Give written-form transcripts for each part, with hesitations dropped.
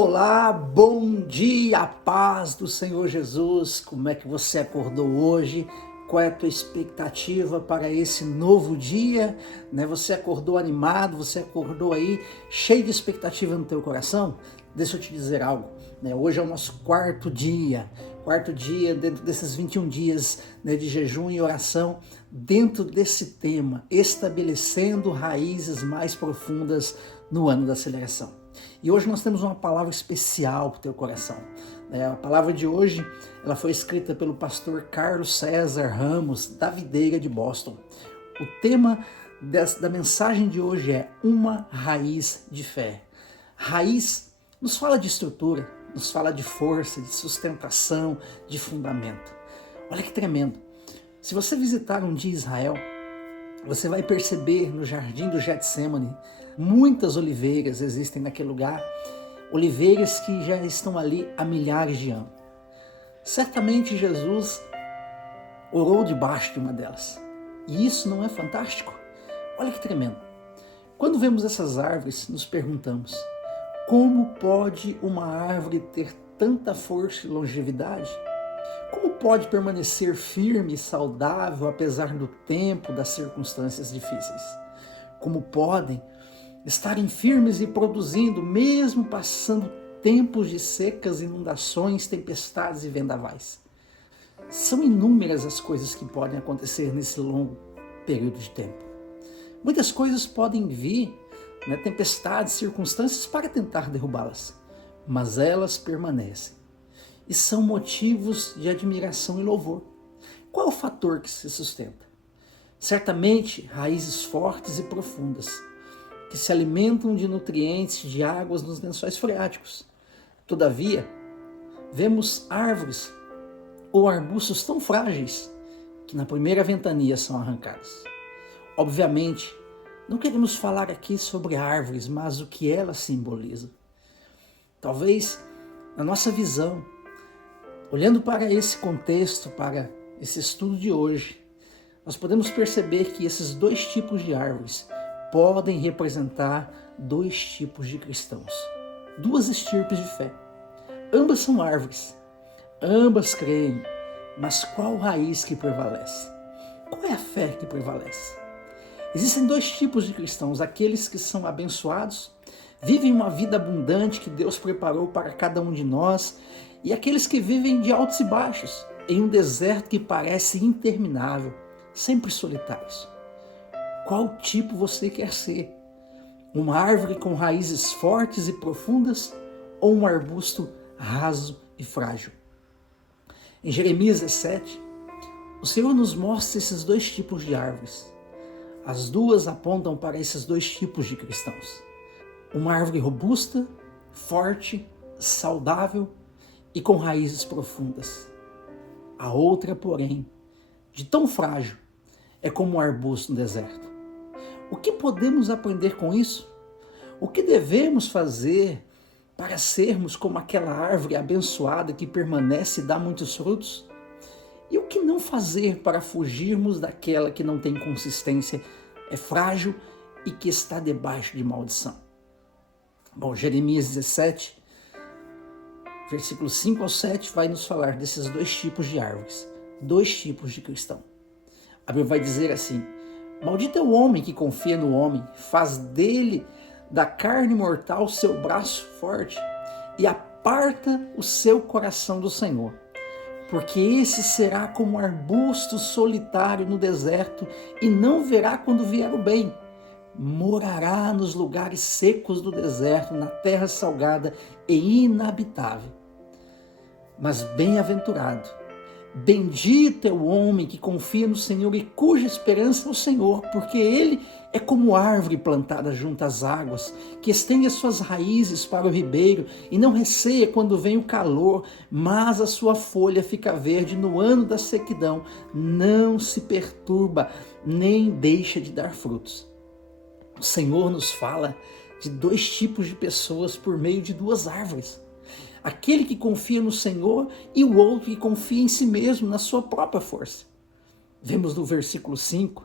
Olá, bom dia, paz do Senhor Jesus. Como é que você acordou hoje? Qual é a tua expectativa para esse novo dia? Você acordou animado? Você acordou aí cheio de expectativa no teu coração? Deixa eu te dizer algo. Hoje é o nosso quarto dia dentro desses 21 dias de jejum e oração, dentro desse tema, estabelecendo raízes mais profundas no ano da aceleração. E hoje nós temos uma palavra especial para o teu coração. A palavra de hoje ela foi escrita pelo pastor Carlos César Ramos, da Videira de Boston. O tema da mensagem de hoje é uma raiz de fé. Raiz nos fala de estrutura, nos fala de força, de sustentação, de fundamento. Olha que tremendo. Se você visitar um dia Israel, você vai perceber no jardim do Getsemane, muitas oliveiras existem naquele lugar, oliveiras que já estão ali há milhares de anos. Certamente Jesus orou debaixo de uma delas. E isso não é fantástico? Olha que tremendo. Quando vemos essas árvores, nos perguntamos, como pode uma árvore ter tanta força e longevidade? Como pode permanecer firme e saudável apesar do tempo, das circunstâncias difíceis? Como podem estarem firmes e produzindo, mesmo passando tempos de secas, inundações, tempestades e vendavais? São inúmeras as coisas que podem acontecer nesse longo período de tempo. Muitas coisas podem vir, tempestades, circunstâncias para tentar derrubá-las, mas elas permanecem. E são motivos de admiração e louvor. Qual é o fator que se sustenta? Certamente, raízes fortes e profundas, que se alimentam de nutrientes de águas nos lençóis freáticos. Todavia, vemos árvores ou arbustos tão frágeis que na primeira ventania são arrancados. Obviamente, não queremos falar aqui sobre árvores, mas o que elas simbolizam. Talvez, na nossa visão, olhando para esse contexto, para esse estudo de hoje, nós podemos perceber que esses dois tipos de árvores podem representar dois tipos de cristãos, duas estirpes de fé. Ambas são árvores, ambas creem, mas qual raiz que prevalece? Qual é a fé que prevalece? Existem dois tipos de cristãos, aqueles que são abençoados, vivem uma vida abundante que Deus preparou para cada um de nós, e aqueles que vivem de altos e baixos, em um deserto que parece interminável, sempre solitários. Qual tipo você quer ser? Uma árvore com raízes fortes e profundas ou um arbusto raso e frágil? Em Jeremias 17, o Senhor nos mostra esses dois tipos de árvores. As duas apontam para esses dois tipos de cristãos. Uma árvore robusta, forte, saudável e com raízes profundas. A outra, porém, de tão frágil, é como um arbusto no deserto. O que podemos aprender com isso? O que devemos fazer para sermos como aquela árvore abençoada que permanece e dá muitos frutos? E o que não fazer para fugirmos daquela que não tem consistência, é frágil e que está debaixo de maldição? Bom, Jeremias 17, versículos 5 ao 7 vai nos falar desses dois tipos de árvores, dois tipos de cristão. A Bíblia vai dizer assim: maldito é o homem que confia no homem, faz dele da carne mortal seu braço forte e aparta o seu coração do Senhor. Porque esse será como um arbusto solitário no deserto e não verá quando vier o bem. Morará nos lugares secos do deserto, na terra salgada e inabitável. Mas bem-aventurado, bendito é o homem que confia no Senhor e cuja esperança é o Senhor, porque ele é como árvore plantada junto às águas, que estende as suas raízes para o ribeiro e não receia quando vem o calor, mas a sua folha fica verde no ano da sequidão, não se perturba, nem deixa de dar frutos. O Senhor nos fala de dois tipos de pessoas por meio de duas árvores. Aquele que confia no Senhor e o outro que confia em si mesmo, na sua própria força. Vemos no versículo 5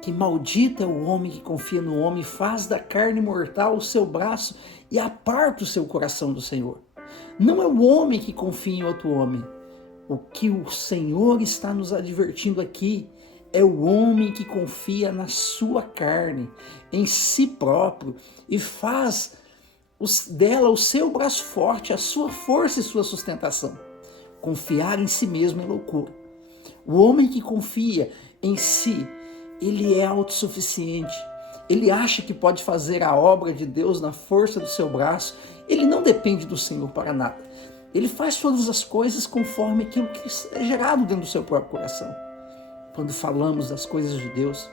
que maldito é o homem que confia no homem, faz da carne mortal o seu braço e aparta o seu coração do Senhor. Não é o homem que confia em outro homem. O que o Senhor está nos advertindo aqui é o homem que confia na sua carne, em si próprio, e faz dela o seu braço forte, a sua força e sua sustentação. Confiar em si mesmo é loucura. O homem que confia em si, ele é autossuficiente. Ele acha que pode fazer a obra de Deus na força do seu braço. Ele não depende do Senhor para nada. Ele faz todas as coisas conforme aquilo que é gerado dentro do seu próprio coração. Quando falamos das coisas de Deus,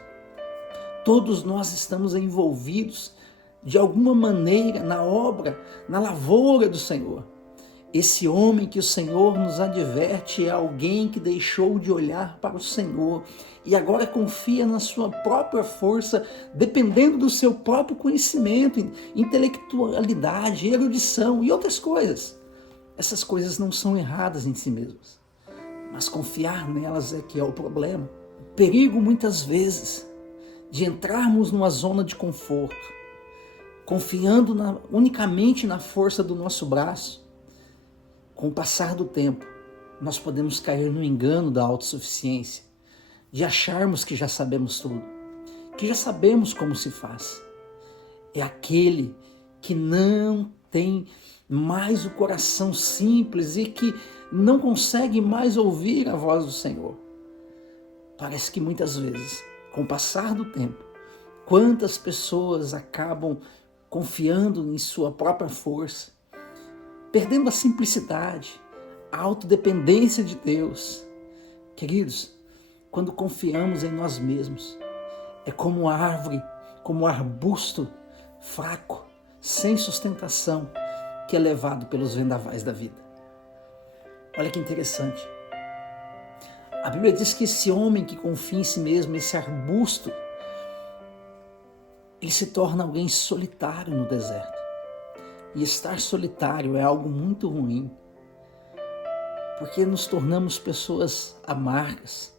todos nós estamos envolvidos de alguma maneira na obra, na lavoura do Senhor. Esse homem que o Senhor nos adverte é alguém que deixou de olhar para o Senhor e agora confia na sua própria força, dependendo do seu próprio conhecimento, intelectualidade, erudição e outras coisas. Essas coisas não são erradas em si mesmas, mas confiar nelas é que é o problema. O perigo muitas vezes de entrarmos numa zona de conforto, confiando unicamente na força do nosso braço. Com o passar do tempo, nós podemos cair no engano da autossuficiência, de acharmos que já sabemos tudo, que já sabemos como se faz. É aquele que não tem mais o coração simples e que não consegue mais ouvir a voz do Senhor. Parece que muitas vezes, com o passar do tempo, quantas pessoas acabam confiando em sua própria força, perdendo a simplicidade, a autodependência de Deus. Queridos, quando confiamos em nós mesmos, é como a árvore, como um arbusto fraco, sem sustentação, que é levado pelos vendavais da vida. Olha que interessante. A Bíblia diz que esse homem que confia em si mesmo, esse arbusto, ele se torna alguém solitário no deserto. E estar solitário é algo muito ruim, porque nos tornamos pessoas amargas.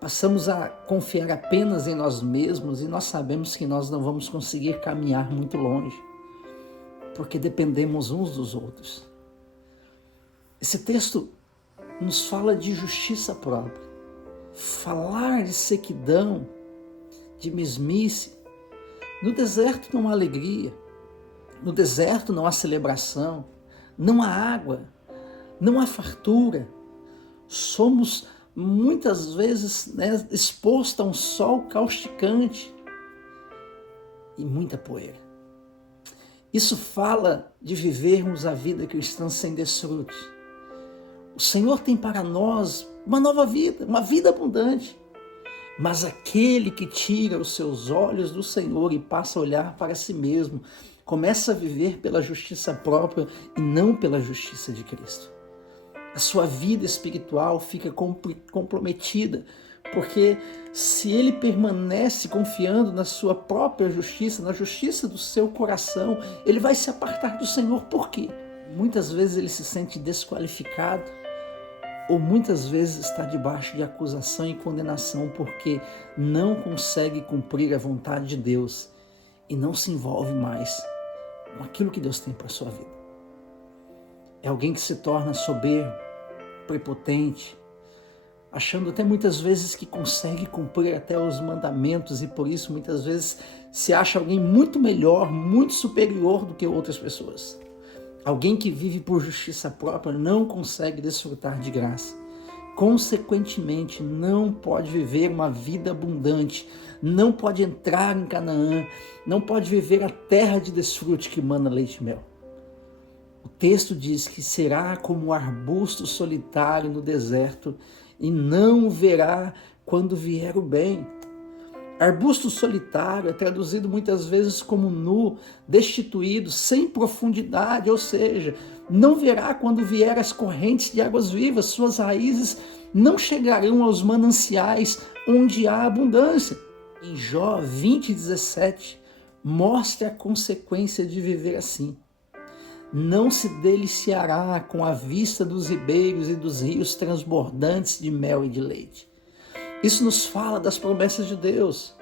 Passamos a confiar apenas em nós mesmos e nós sabemos que nós não vamos conseguir caminhar muito longe, porque dependemos uns dos outros. Esse texto nos fala de justiça própria. Falar de sequidão, de mesmice. No deserto não há alegria. No deserto não há celebração, não há água, não há fartura. Somos muitas vezes expostos a um sol causticante e muita poeira. Isso fala de vivermos a vida cristã sem desfrute. O Senhor tem para nós uma nova vida, uma vida abundante. Mas aquele que tira os seus olhos do Senhor e passa a olhar para si mesmo, começa a viver pela justiça própria e não pela justiça de Cristo. A sua vida espiritual fica comprometida, porque se ele permanece confiando na sua própria justiça, na justiça do seu coração, ele vai se apartar do Senhor. Por quê? Muitas vezes ele se sente desqualificado, ou muitas vezes está debaixo de acusação e condenação, porque não consegue cumprir a vontade de Deus e não se envolve mais com aquilo que Deus tem para a sua vida. É alguém que se torna soberbo, prepotente, achando até muitas vezes que consegue cumprir até os mandamentos e por isso muitas vezes se acha alguém muito melhor, muito superior do que outras pessoas. Alguém que vive por justiça própria não consegue desfrutar de graça. Consequentemente, não pode viver uma vida abundante, não pode entrar em Canaã, não pode viver a terra de desfrute que mana leite e mel. O texto diz que será como um arbusto solitário no deserto e não o verá quando vier o bem. Arbusto solitário é traduzido muitas vezes como nu, destituído, sem profundidade, ou seja, não verá quando vier as correntes de águas vivas, suas raízes não chegarão aos mananciais onde há abundância. Em Jó 20:17, mostra a consequência de viver assim. Não se deliciará com a vista dos ribeiros e dos rios transbordantes de mel e de leite. Isso nos fala das promessas de Deus,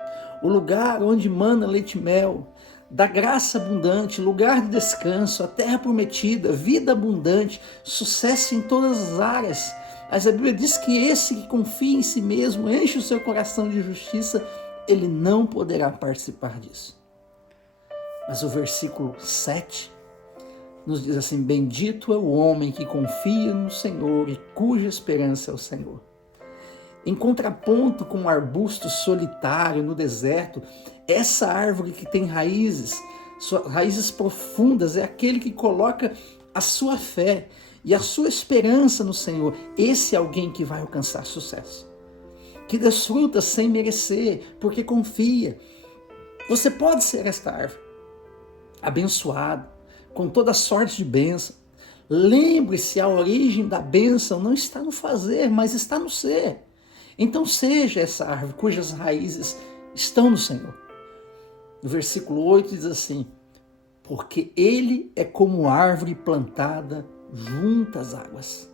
o lugar onde mana leite e mel, da graça abundante, lugar de descanso, a terra prometida, vida abundante, sucesso em todas as áreas. Mas a Bíblia diz que esse que confia em si mesmo, enche o seu coração de justiça, ele não poderá participar disso. Mas o versículo 7 nos diz assim: bendito é o homem que confia no Senhor e cuja esperança é o Senhor. Em contraponto com um arbusto solitário no deserto, essa árvore que tem raízes profundas, é aquele que coloca a sua fé e a sua esperança no Senhor. Esse é alguém que vai alcançar sucesso, que desfruta sem merecer, porque confia. Você pode ser esta árvore, abençoado, com toda sorte de bênção. Lembre-se, a origem da bênção não está no fazer, mas está no ser. Então seja essa árvore cujas raízes estão no Senhor. No versículo 8 diz assim: porque ele é como árvore plantada junto às águas.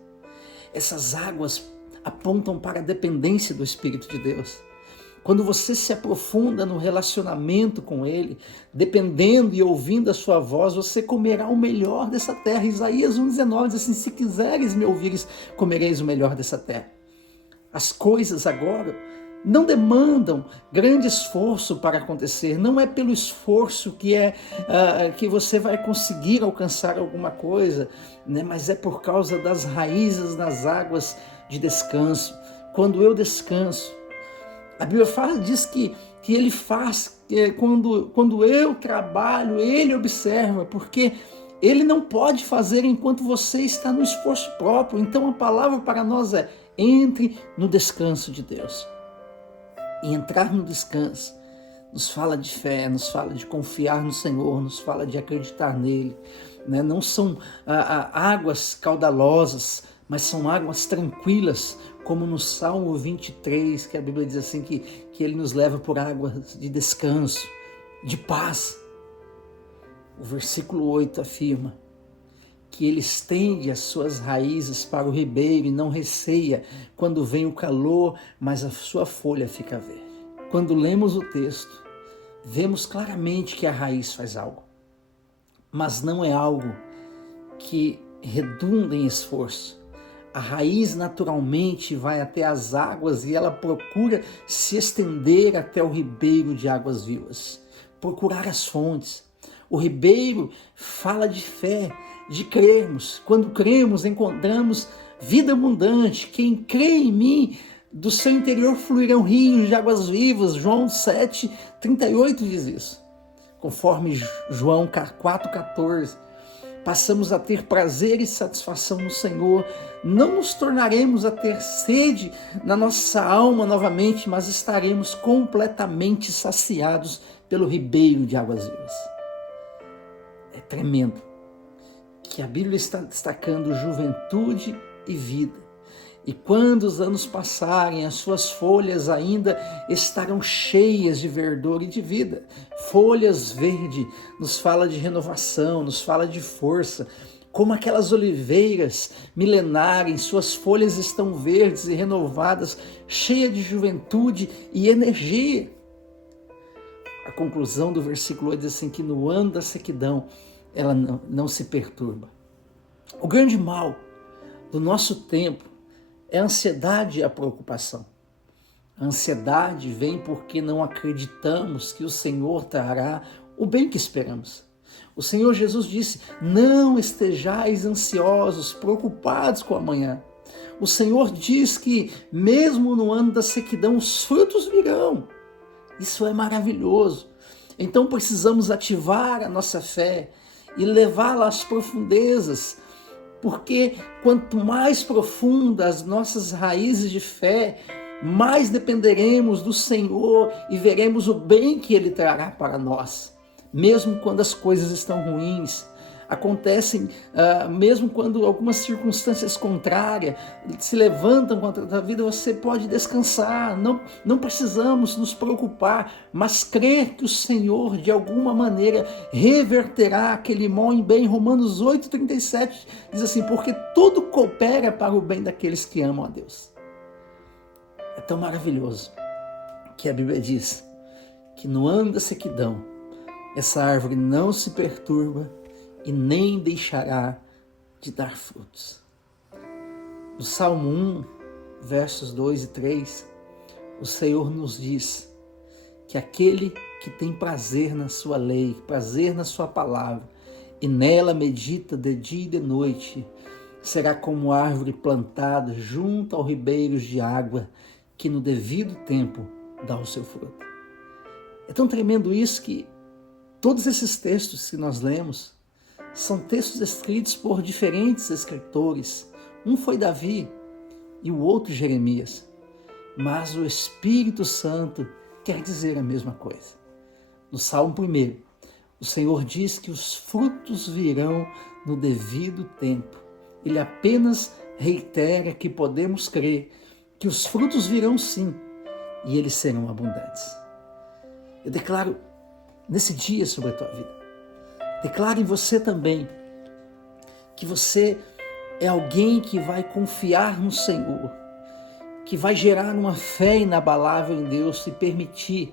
Essas águas apontam para a dependência do Espírito de Deus. Quando você se aprofunda no relacionamento com Ele, dependendo e ouvindo a sua voz, você comerá o melhor dessa terra. Isaías 1,19 diz assim: se quiseres me ouvires, comereis o melhor dessa terra. As coisas agora não demandam grande esforço para acontecer. Não é pelo esforço que você vai conseguir alcançar alguma coisa, né? Mas é por causa das raízes nas águas de descanso. Quando eu descanso, a Bíblia diz que ele faz, quando eu trabalho, ele observa, porque ele não pode fazer enquanto você está no esforço próprio. Então a palavra para nós é: entre no descanso de Deus. E entrar no descanso nos fala de fé, nos fala de confiar no Senhor, nos fala de acreditar nele, né? Não são águas caudalosas, mas são águas tranquilas, como no Salmo 23, que a Bíblia diz assim, que ele nos leva por águas de descanso, de paz. O versículo 8 afirma que ele estende as suas raízes para o ribeiro e não receia quando vem o calor, mas a sua folha fica verde. Quando lemos o texto, vemos claramente que a raiz faz algo, mas não é algo que redunda em esforço. A raiz naturalmente vai até as águas e ela procura se estender até o ribeiro de águas vivas, procurar as fontes. O ribeiro fala de fé, de crermos. Quando cremos, encontramos vida abundante. Quem crê em mim, do seu interior fluirão rios de águas vivas. João 7,38 diz isso. Conforme João 4,14. Passamos a ter prazer e satisfação no Senhor. Não nos tornaremos a ter sede na nossa alma novamente, mas estaremos completamente saciados pelo ribeiro de águas vivas. É tremendo que a Bíblia está destacando juventude e vida. E quando os anos passarem, as suas folhas ainda estarão cheias de verdor e de vida. Folhas verdes nos fala de renovação, nos fala de força. Como aquelas oliveiras milenares, suas folhas estão verdes e renovadas, cheias de juventude e energia. A conclusão do versículo 8 diz assim, que no ano da sequidão, ela não se perturba. O grande mal do nosso tempo é a ansiedade e a preocupação. A ansiedade vem porque não acreditamos que o Senhor trará o bem que esperamos. O Senhor Jesus disse: não estejais ansiosos, preocupados com o amanhã. O Senhor diz que mesmo no ano da sequidão os frutos virão. Isso é maravilhoso. Então precisamos ativar a nossa fé e levá-la às profundezas, porque quanto mais profundas as nossas raízes de fé, mais dependeremos do Senhor e veremos o bem que Ele trará para nós. Mesmo quando as coisas estão ruins, acontecem, mesmo quando algumas circunstâncias contrárias se levantam contra a tua vida, você pode descansar, não precisamos nos preocupar, mas crer que o Senhor de alguma maneira reverterá aquele mal em bem. Romanos 8,37 diz assim, porque tudo coopera para o bem daqueles que amam a Deus. É tão maravilhoso que a Bíblia diz que no ano da sequidão, essa árvore não se perturba e nem deixará de dar frutos. No Salmo 1, versos 2 e 3, o Senhor nos diz que aquele que tem prazer na sua lei, prazer na sua palavra, e nela medita de dia e de noite, será como árvore plantada junto aos ribeiros de água, que no devido tempo dá o seu fruto. É tão tremendo isso que todos esses textos que nós lemos são textos escritos por diferentes escritores. Um foi Davi e o outro Jeremias. Mas o Espírito Santo quer dizer a mesma coisa. No Salmo 1, o Senhor diz que os frutos virão no devido tempo. Ele apenas reitera que podemos crer que os frutos virão sim, e eles serão abundantes. Eu declaro nesse dia sobre a tua vida, declaro em você também que você é alguém que vai confiar no Senhor, que vai gerar uma fé inabalável em Deus e permitir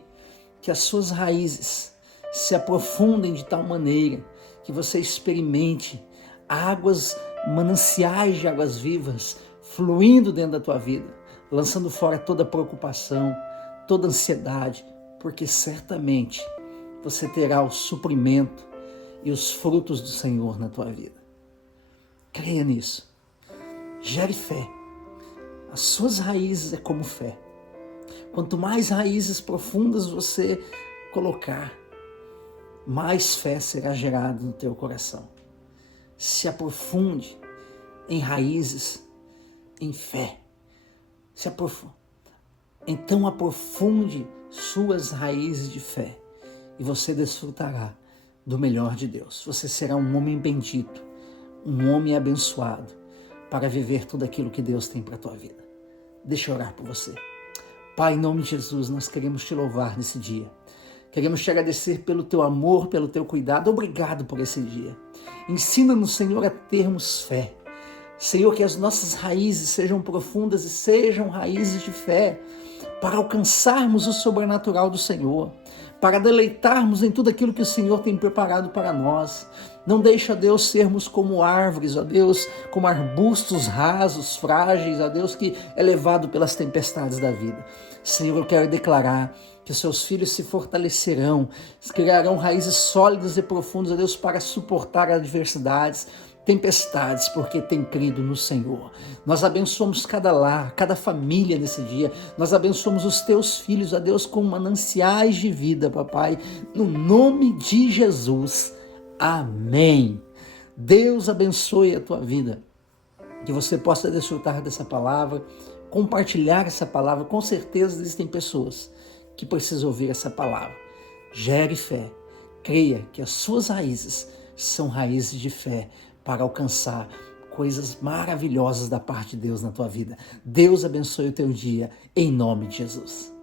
que as suas raízes se aprofundem de tal maneira que você experimente águas, mananciais de águas vivas fluindo dentro da tua vida, lançando fora toda preocupação, toda ansiedade, porque certamente você terá o suprimento e os frutos do Senhor na tua vida. Creia nisso. Gere fé. As suas raízes é como fé. Quanto mais raízes profundas você colocar, mais fé será gerada no teu coração. Se aprofunde em raízes, em fé. Então aprofunde suas raízes de fé e você desfrutará do melhor de Deus. Você será um homem bendito, um homem abençoado para viver tudo aquilo que Deus tem para a tua vida. Deixa eu orar por você. Pai, em nome de Jesus, nós queremos te louvar nesse dia. Queremos te agradecer pelo teu amor, pelo teu cuidado. Obrigado por esse dia. Ensina-nos, Senhor, a termos fé. Senhor, que as nossas raízes sejam profundas e sejam raízes de fé para alcançarmos o sobrenatural do Senhor, para deleitarmos em tudo aquilo que o Senhor tem preparado para nós. Não deixa, Deus, sermos como árvores, ó Deus, como arbustos rasos, frágeis, ó Deus, que é levado pelas tempestades da vida. Senhor, eu quero declarar que os seus filhos se fortalecerão, criarão raízes sólidas e profundas, ó Deus, para suportar adversidades, tempestades, porque tem crido no Senhor. Nós abençoamos cada lar, cada família nesse dia. Nós abençoamos os teus filhos, ó Deus, com mananciais de vida, papai, no nome de Jesus. Amém. Deus abençoe a tua vida. Que você possa desfrutar dessa palavra, compartilhar essa palavra. Com certeza existem pessoas que precisam ouvir essa palavra. Gere fé. Creia que as suas raízes são raízes de fé para alcançar coisas maravilhosas da parte de Deus na tua vida. Deus abençoe o teu dia, em nome de Jesus.